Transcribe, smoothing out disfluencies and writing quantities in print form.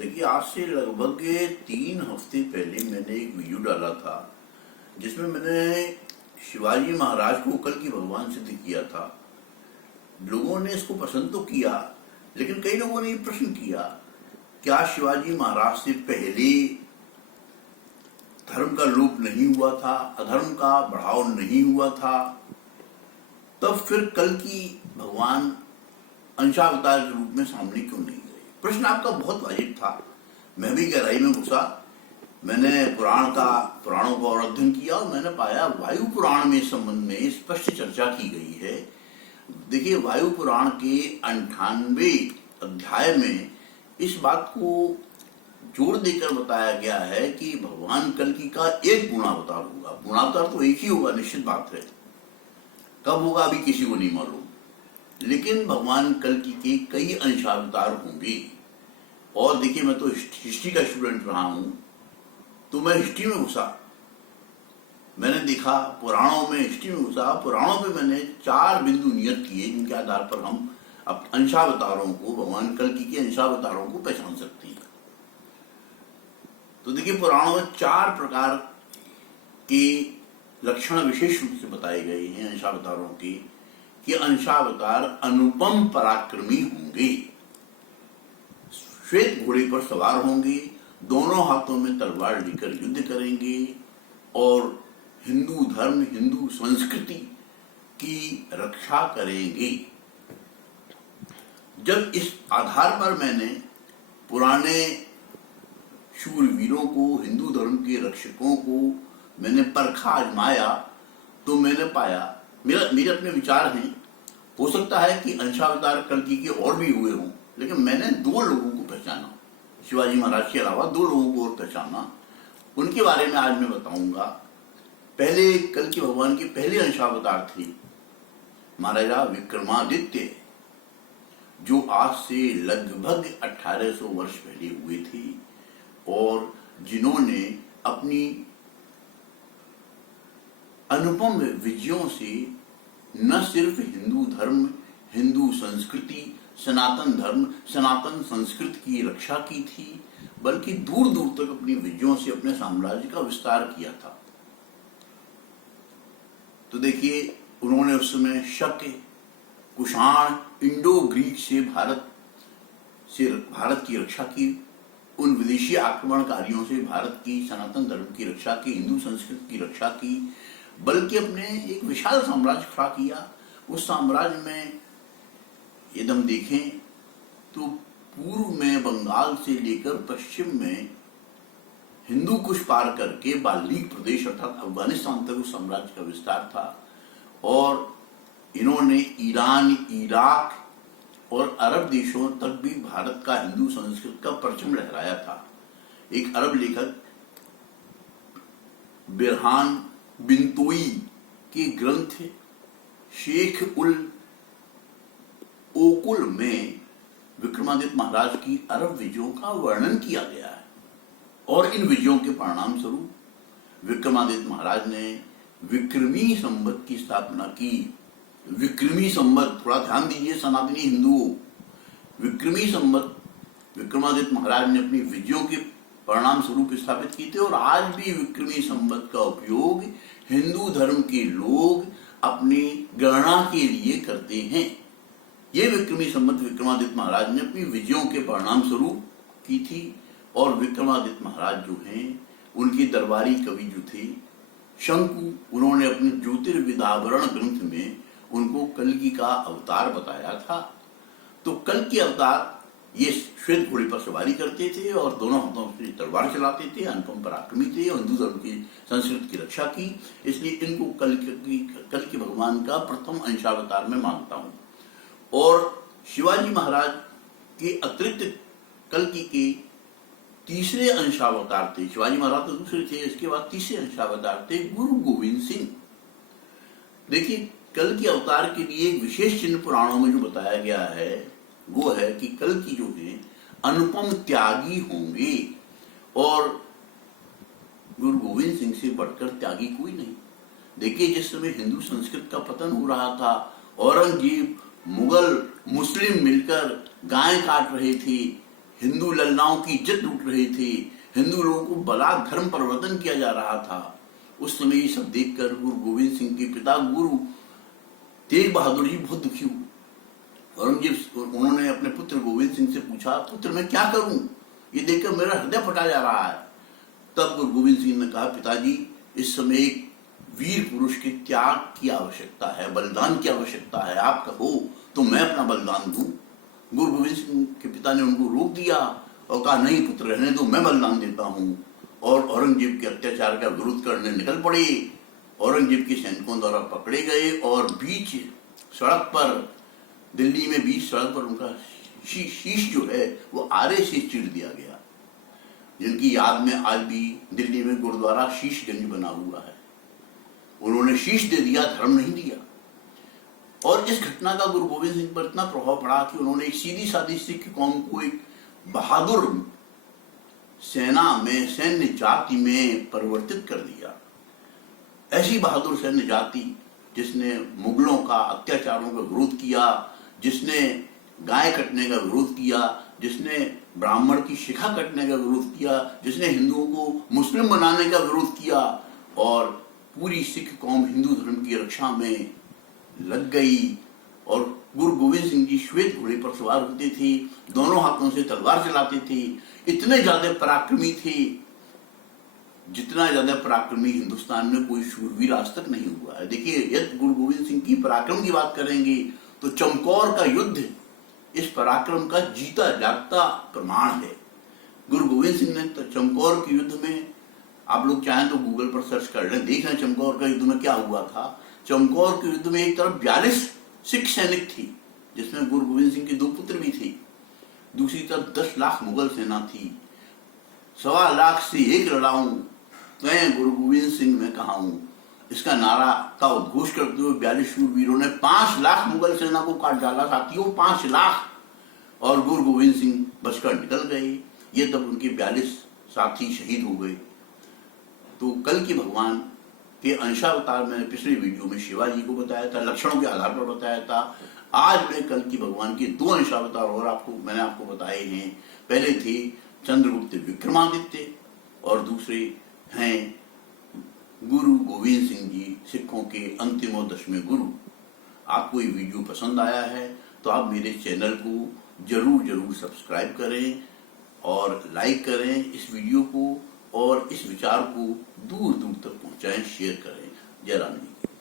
देखिए, आज से लगभग 3 हफ्ते पहले मैंने एक वीडियो डाला था जिसमें मैंने शिवाजी महाराज को कल की भगवान सिद्ध किया था। लोगों ने इसको पसंद तो किया, लेकिन कई लोगों ने ये प्रश्न किया, क्या शिवाजी महाराज से पहले धर्म का लोप नहीं हुआ था, अधर्म का बढ़ाव नहीं हुआ था? तब फिर कल की भगवान अंशावतार के रूप में सामने क्यों नहीं गए? प्रश्न आपका बहुत वाजिब था। मैं भी गहराई में घुसा, मैंने पुराणों का और अध्ययन किया और मैंने पाया वायु पुराण में इस संबंध में स्पष्ट चर्चा की गई है। देखिए, वायु पुराण के 98 अध्याय में इस बात को जोर देकर बताया गया है कि भगवान कल्कि का एक गुणावतार होगा। गुणावतार तो एक ही होगा, निश्चित बात है। कब होगा अभी किसी को नहीं मालूम, लेकिन भगवान कल्कि के कई अंशावतार होंगे। और देखिए, मैं तो हिस्ट्री का स्टूडेंट रहा हूं, तो मैं हिस्ट्री में घुसा, मैंने देखा पुराणों में, हिस्ट्री में घुसा, पुराणों पे मैंने 4 बिंदु नियत किए जिनके आधार पर हम अब अंशावतारों को, भगवान कल्कि के अंशावतारों को पहचान सकते हैं। तो देखिए, पुराणों में 4 प्रकार के लक्षण विशेष रूप से बताए गए हैं अंशावतारों के, कि अंशावतार अनुपम पराक्रमी होंगे, श्वेत घोड़े पर सवार होंगे, दोनों हाथों में तलवार लेकर युद्ध करेंगे और हिंदू धर्म, हिंदू संस्कृति की रक्षा करेंगे। जब इस आधार पर मैंने पुराने शूरवीरों को, हिंदू धर्म के रक्षकों को मैंने परखा, आजमाया, तो मैंने पाया, मेरे अपने विचार हैं, हो सकता है कि अंशावतार कल्कि के और भी हुए हों, लेकिन मैंने 2 लोगों को पहचाना, शिवाजी महाराज के अलावा 2 लोगों को और पहचाना। उनके बारे में आज मैं बताऊंगा। पहले कल्कि भगवान के पहले अंशावतार थे महाराजा विक्रमादित्य, जो आज से लगभग 1800 वर्ष पहले हुए थे और जिन्होंने अपनी अनुपम विजयों से न सिर्फ हिंदू धर्म, हिंदू संस्कृति, सनातन धर्म, सनातन संस्कृति की रक्षा की थी, बल्कि दूर दूर तक अपनी विजयों से अपने साम्राज्य का विस्तार किया था। तो देखिए, उन्होंने उस समय शक, कुषाण, इंडो ग्रीक से भारत की रक्षा की, उन विदेशी आक्रमणकारियों से भारत की सनातन धर्म की रक्षा की, हिंदू संस्कृति की रक्षा की, बल्कि अपने एक विशाल साम्राज्य खड़ा किया। उस साम्राज्य में यदि हम देखें तो पूर्व में बंगाल से लेकर पश्चिम में हिंदू कुश पार करके बाल्टीक प्रदेश अर्थात अफगानिस्तान तक उस साम्राज्य का विस्तार था। और इन्होंने ईरान, इराक और अरब देशों तक भी भारत का, हिंदू संस्कृति का परचम लहराया था। एक अरब लेखक बिरहान बिंतोई के ग्रंथ शेख उल ओकुल में विक्रमादित्य महाराज की अरब विजयों का वर्णन किया गया है। और इन विजयों के परिणाम स्वरूप विक्रमादित्य महाराज ने विक्रमी संवत की स्थापना की। विक्रमी संवत, थोड़ा ध्यान दीजिए सनातनी हिंदुओं, विक्रमी संवत विक्रमादित्य महाराज ने अपनी विजयों के परिणाम स्वरूप स्थापित किए थे। और आज भी विक्रमी संवत का उपयोग हिंदू धर्म के लोग अपनी गणना के लिए करते हैं। ये विक्रमी संवत विक्रमादित्य महाराज ने अपनी विजयों के परिणाम स्वरूप की थी। और विक्रमादित्य महाराज जो हैं, उनके दरबारी कवि जो थे शंकु, उन्होंने अपने ज्योतिर्विदावरण ग्रंथ में उनको कल्कि का अवतार बताया था। तो कल्कि अवतार ये श्वेत घोड़े पर सवारी करते थे और दोनों हाथों से तलवार चलाते थे, अनुपम पराक्रमी थे और हिंदू धर्म की संस्कृति की रक्षा की। इसलिए इनको कल्कि भगवान का प्रथम अंशावतार में मानता हूं। और शिवाजी महाराज के अतिरिक्त कल्कि के तीसरे अंशावतार थे, शिवाजी महाराज तो दूसरे थे, इसके बाद तीसरे अंशावतार थे गुरु गोविंद सिंह। देखिए, कल्कि अवतार के लिए एक विशेष चिन्ह पुराणों में जो बताया गया है वो है कि कल्कि जो है अनुपम त्यागी होंगे। और गुरु गोविंद सिंह से बढ़कर त्यागी कोई नहीं। देखिए, जिस समय हिंदू संस्कृति का पतन हो रहा था, औरंगजेब, मुगल, मुस्लिम मिलकर गाय काट रहे थे, हिंदू लल्लाओं की इज्जत लूट रहे थे, हिंदू लोगों को बलात् धर्म परिवर्तन किया जा रहा था। उस समय ये सब देखकर गुरु गोविंद सिंह के पिता गुरु तेग बहादुर जी बहुत दुखी हुए। औरंगजेब उन्होंने अपने पुत्र गोविंद सिंह से पूछा, पुत्र मैं क्या करूं, ये देखकर मेरा हृदय फटा जा रहा है। तब गुरु गोविंद सिंह ने कहा, पिताजी इस समय एक वीर पुरुष के त्याग की आवश्यकता है, बलिदान की आवश्यकता है, आप कहो तो मैं अपना बलिदान दूं। गुरु गोविंद सिंह के पिता ने उनको रोक दिया और कहा, नहीं पुत्र रहने दो, मैं बलिदान देता हूं। और औरंगजेब के अत्याचार का विरोध करने निकल पड़े। औरंगजेब के सैनिकों द्वारा पकड़े गए और बीच सड़क पर, दिल्ली में बीच सड़क पर उनका शीश जो है वो आरे से चीर दिया गया, जिनकी याद में आज भी दिल्ली में गुरुद्वारा शीशगंज बना हुआ है। उन्होंने शीश दे दिया, धर्म नहीं दिया। और इस घटना का गुरु गोविंद सिंह पर इतना प्रभाव पड़ा कि उन्होंने एक सीधी सादी सिख कौम को एक बहादुर सेना में, सैन्य जाति में परिवर्तित कर दिया। ऐसी बहादुर सैन्य जाति जिसने मुगलों का अत्याचारों का विरोध किया, जिसने गाय कटने का विरोध किया, जिसने ब्राह्मण की शिखा कटने का विरोध किया, जिसने हिंदुओं को मुस्लिम बनाने का विरोध किया, और पूरी सिख कौम हिंदू धर्म की रक्षा में लग गई। और गुरु गोविंद सिंह जी श्वेत घोड़े पर सवार होते थे, दोनों हाथों से तलवार चलाते थे, इतने ज्यादा पराक्रमी थे जितना ज्यादा पराक्रमी हिंदुस्तान में कोई शूरवीर आज तक नहीं हुआ है। देखिए, यदि गुरु गोविंद सिंह की पराक्रम की बात करेंगे तो चमकौर का युद्ध इस पराक्रम का जीता जागता प्रमाण है। गुरु गोविंद सिंह ने तो चमकौर के युद्ध में, आप लोग चाहें तो गूगल पर सर्च कर लें, देख लें चमकौर का युद्ध में क्या हुआ था। चमकौर के युद्ध में एक तरफ 42 सिख सैनिक थी, जिसमें गुरु गोविंद सिंह के 2 पुत्र भी थे, दूसरी तरफ 10 लाख मुगल सेना थी। 1.25 लाख से एक लड़ाऊं मैं गुरु गोविंद सिंह में कहा हूं, इसका नारा का उद्घोष करते हुए 42 शूरवीरों ने 5 लाख मुगल सेना को काट डाला। साथियों, 5 लाख, और गुरु गोविंद सिंह बचकर निकल गए। ये तब उनके 42 साथी शहीद हो गए। तो कल की भगवान के अंशावतार मैंने पिछले वीडियो में शिवाजी को बताया था, लक्षणों के आधार पर बताया था। आज मैं कल की भगवान के 2 अंशावतार और मैंने आपको बताए हैं। पहले थे चंद्रगुप्त विक्रमादित्य और दूसरे हैं गुरु गोविंद सिंह जी, सिखों के अंतिम और 10वें गुरु। आपको ये वीडियो पसंद आया है तो आप मेरे चैनल को जरूर सब्सक्राइब करें और लाइक करें इस वीडियो को, और इस विचार को दूर दूर तक पहुंचाएं, शेयर करें। जय राम जी।